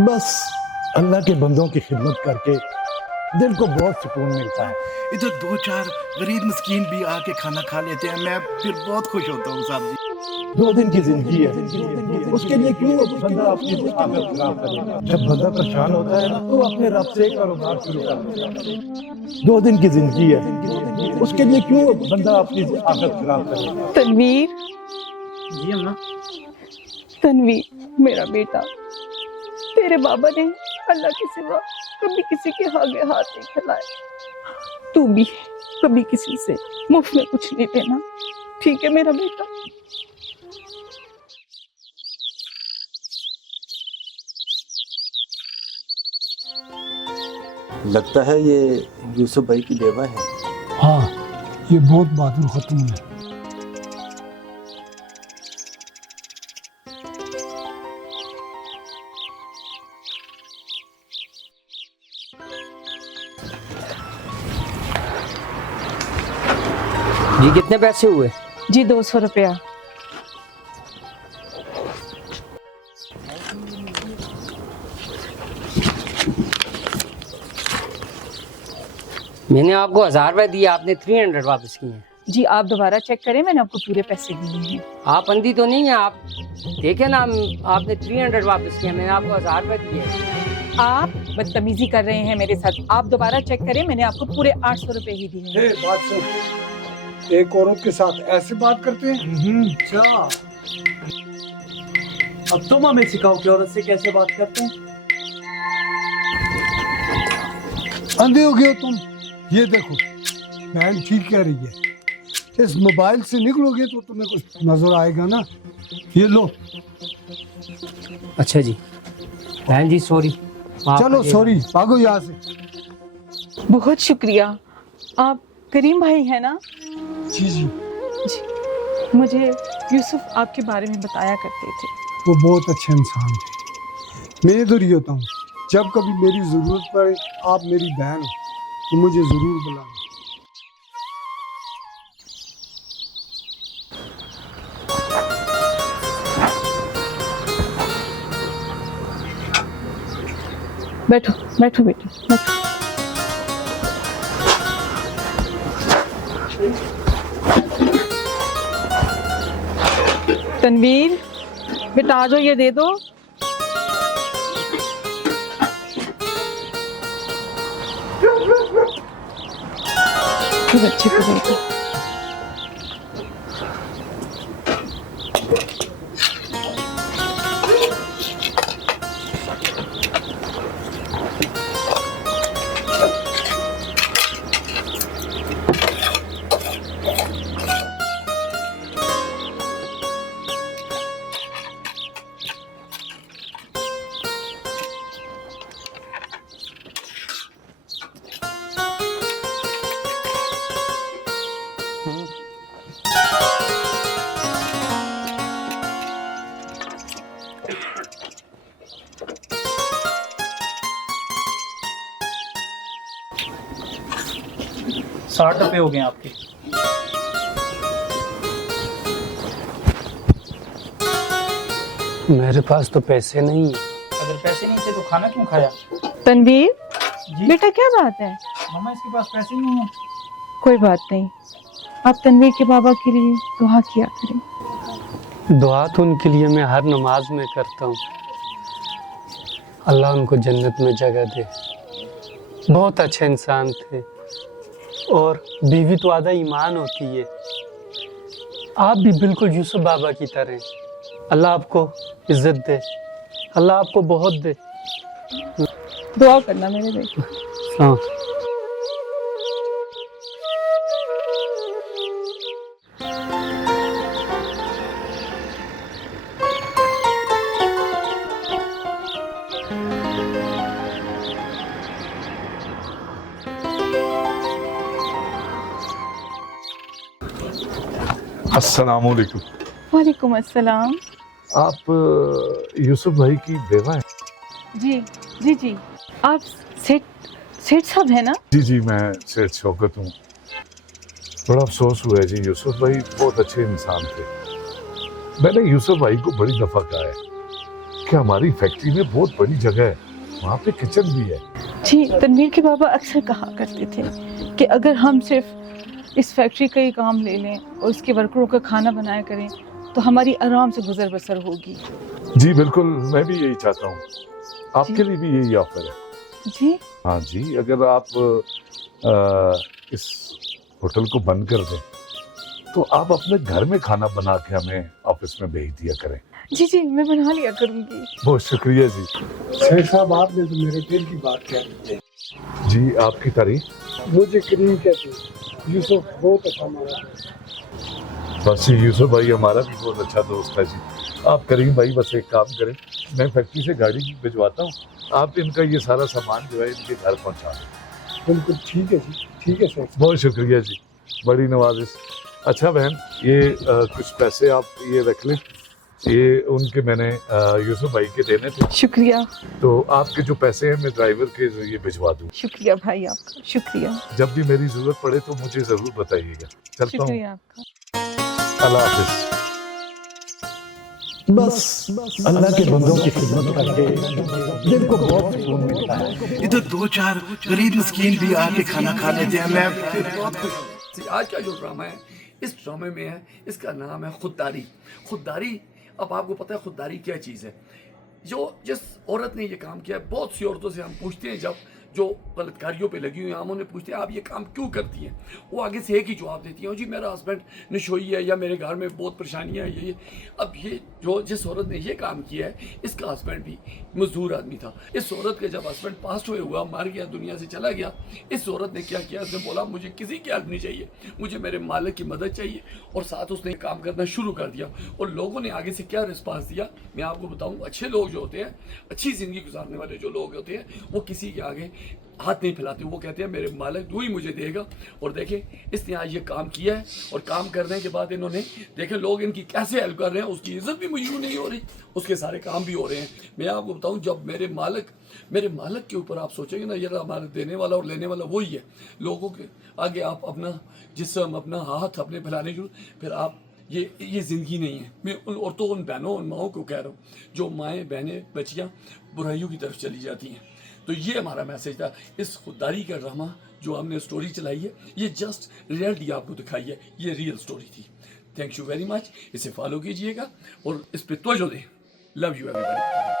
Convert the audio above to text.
बस अल्लाह के बंदों की खिदमत करके दिल को बहुत सुकून मिलता है। इधर 2-4 गरीब मिस्कीन भी आके खाना खा लेते हैं, मैं फिर बहुत खुश होता हूँ साहब जी। 2 दिन की जिंदगी है, उसके लिए क्यों बंदा अपनी आदत खराब करे। जब बंदा परेशान होता है ना तो अपने रब से कारोबार शुरू कर देता है। 2 दिन की जिंदगी है, उसके लिए क्यों बंदा अपनी आदत खराब करे। तनवीर, जी अम्मा। तनवीर मेरा बेटा, तेरे बाबा ने अल्लाह के सिवा कभी किसी के आगे हाथ नहीं फैलाए। तू भी कभी किसी से मुफ्त में कुछ नहीं लेना, ठीक है मेरा बेटा? लगता है ये यूसुफ भाई की बेवा है। हाँ, ये बहुत बहादुर खातून है। जी कितने पैसे हुए? जी 200 रुपया। मैंने आपको 1000 रुपए दिए, आपने 300 वापस किए हैं। जी आप दोबारा चेक करें, मैंने आपको पूरे पैसे दिए हैं। आप अंधी तो नहीं है, आप देखे ना, आपने 300 वापस किए, मैंने आपको 1000 रुपए दिए। आप बदतमीजी कर रहे हैं मेरे साथ। आप दोबारा चेक करें, मैंने आपको पूरे 800 रुपए ही दिए हैं। बात सुन, एक औरत के साथ ऐसे बात करते हैं? अच्छा, अब तुम हमें सिखाओ कि औरत से कैसे बात करते हैं। अंधे हो गए हो तुम? ये देखो, बहन ठीक कह रही है। इस मोबाइल से निकलोगे तो तुम्हें कुछ नजर आएगा ना। ये लो। अच्छा जी, बहन जी सॉरी। चलो सॉरी, भागो यहाँ से। बहुत शुक्रिया। आप करीम भाई हैं ना? जी जी। जी, मुझे यूसुफ आपके बारे में बताया करते थे। वो बहुत अच्छे इंसान थे। मैं इधर ही होता हूँ, जब कभी मेरी जरूरत पड़े आप मेरी बहन हो तो मुझे जरूर बुलाना। बैठो बैठो बेटा, बैठो। तनवीर बेटा आ जाओ, ये दे दो। बच्चे को दे दो। ₹60 हो गए आपके। मेरे पास तो पैसे नहीं है। अगर पैसे नहीं थे तो खाना क्यों खाया? तनवीर जी बेटा क्या बात है? मम्मा, इसके पास पैसे नहीं है। कोई बात नहीं, आप तनवीर के बाबा के लिए दुआ किया करें। दुआ तो उनके लिए मैं हर नमाज में करता हूँ। अल्लाह उनको जन्नत में जगह दे। बहुत अच्छे इंसान थे, और बीवी तो आधा ईमान होती है। आप भी बिल्कुल यूसुफ बाबा की तरह। अल्लाह आपको इज्जत दे, अल्लाह आपको बहुत दे। दुआ करना मेरे बेटे। हाँ। अस्सलाम वालेकुम। वालेकुम अस्सलाम। आप यूसुफ भाई की बेवा हैं? जी जी जी, आप सेठ साहब है ना? जी जी, मैं सेठ शौकत हूँ। बड़ा अफसोस हुआ है जी, यूसुफ भाई बहुत अच्छे इंसान थे। मैंने यूसुफ भाई को बड़ी दफा कहा है कि हमारी फैक्ट्री में बहुत बड़ी जगह है, वहाँ पे किचन भी है। जी, तनवीर के बाबा अक्सर कहा करते थे कि अगर हम सिर्फ इस फैक्ट्री का ही काम ले लें और इसके वर्करों का खाना बनाया करें तो हमारी आराम से गुजर बसर होगी। जी बिल्कुल, मैं भी यही चाहता हूँ। आपके लिए भी यही ऑफर है। जी हाँ जी, अगर आप इस होटल को बंद कर दें तो आप अपने घर में खाना बना के हमें ऑफिस में भेज दिया करें। जी जी, मैं बना लिया करूंगी। बहुत शुक्रिया जी। शेख साहब, आपने तो मेरे दिल की बात कह दी है। जी आपकी तारीफ। मुझे करीम कहते हैं, यूसुफ बहुत अच्छा हमारा। बस जी, यूसुफ भाई हमारा भी बहुत अच्छा दोस्त है जी। आप करीम भाई बस एक काम करें, मैं फैक्ट्री से गाड़ी भिजवाता हूँ, आप इनका ये सारा सामान जो है इनके घर पहुँचा दें। बिल्कुल ठीक है जी, ठीक है सर। बहुत शुक्रिया जी, बड़ी नवाजिश। अच्छा बहन, ये कुछ पैसे आप ये रख लें, ये उनके मैंने यूसुफ भाई के देने थे। शुक्रिया। तो आपके जो पैसे हैं मैं ड्राइवर के जरिए भिजवा दूँ। शुक्रिया भाई आपका, शुक्रिया। जब भी मेरी जरूरत पड़े तो मुझे जरूर बताइएगा। चलता हूँ, शुक्रिया आपका। अल्लाह हाफिज। बस अल्लाह के बंदों की खिदमत करके दिल को बहुत सुकून मिलता है। इधर 2-4 गरीब मिस्कीन भी आके खाना खा लेते हैं, मैं फिर बहुत खुश हूँ। आज का जो ड्रामा है, इस ड्रामे में है, इसका नाम है खुददारी। खुददारी, अब आपको पता है खुददारी क्या चीज़ है। जो जिस औरत ने ये काम किया है, बहुत सी औरतों से हम पूछते हैं जब जो गलतकारियों पे लगी हुई हैं, हम उन्हें पूछते हैं आप ये काम क्यों करती हैं, वो आगे से एक ही जवाब देती हैं, जी मेरा हस्बैंड नशोई है या मेरे घर में बहुत परेशानियाँ हैं ये। अब ये जो जिस औरत ने ये काम किया है, इसका हस्बैंड भी मजदूर आदमी था। इस औरत के जब हस्बैंड पास हुआ, मर गया, दुनिया से चला गया, इस औरत ने क्या किया, उसने बोला मुझे किसी की हेल्प नहीं चाहिए, मुझे मेरे मालिक की मदद चाहिए, और साथ उसने काम करना शुरू कर दिया। और लोगों ने आगे से क्या रिस्पांस दिया मैं आपको बताऊँ। अच्छे लोग जो होते हैं, अच्छी ज़िंदगी गुजारने वाले जो लोग होते हैं, वो किसी के आगे हाथ नहीं फैलाते, वो कहते हैं मेरे मालिक तू ही मुझे देगा। और देखें इसने आज ये काम किया है, और काम करने के बाद इन्होंने देखें लोग इनकी कैसे हेल्प कर रहे हैं, उसकी इज्जत भी मुझे नहीं हो रही, उसके सारे काम भी हो रहे हैं। मैं आपको बताऊं, जब मेरे मालिक के ऊपर आप सोचेंगे ना, यार मालिक देने वाला और लेने वाला वही है, लोगों के आगे आप अपना जिस्म, अपना हाथ अपने फैलाने शुरू, फिर आप ये ज़िंदगी नहीं है। मैं उन औरतों, उन बहनों, उन माओं को कह रहा हूँ जो माएँ बहनें बच्चियाँ बुराइयों की तरफ चली जाती हैं। तो ये हमारा मैसेज था। इस खुददारी का ड्रामा जो हमने स्टोरी चलाई है, ये जस्ट रियलिटी आपको दिखाई है, ये रियल स्टोरी थी। Thank you very much. इसे फॉलो कीजिएगा और इस पर तवज्जो दें। Love you everybody.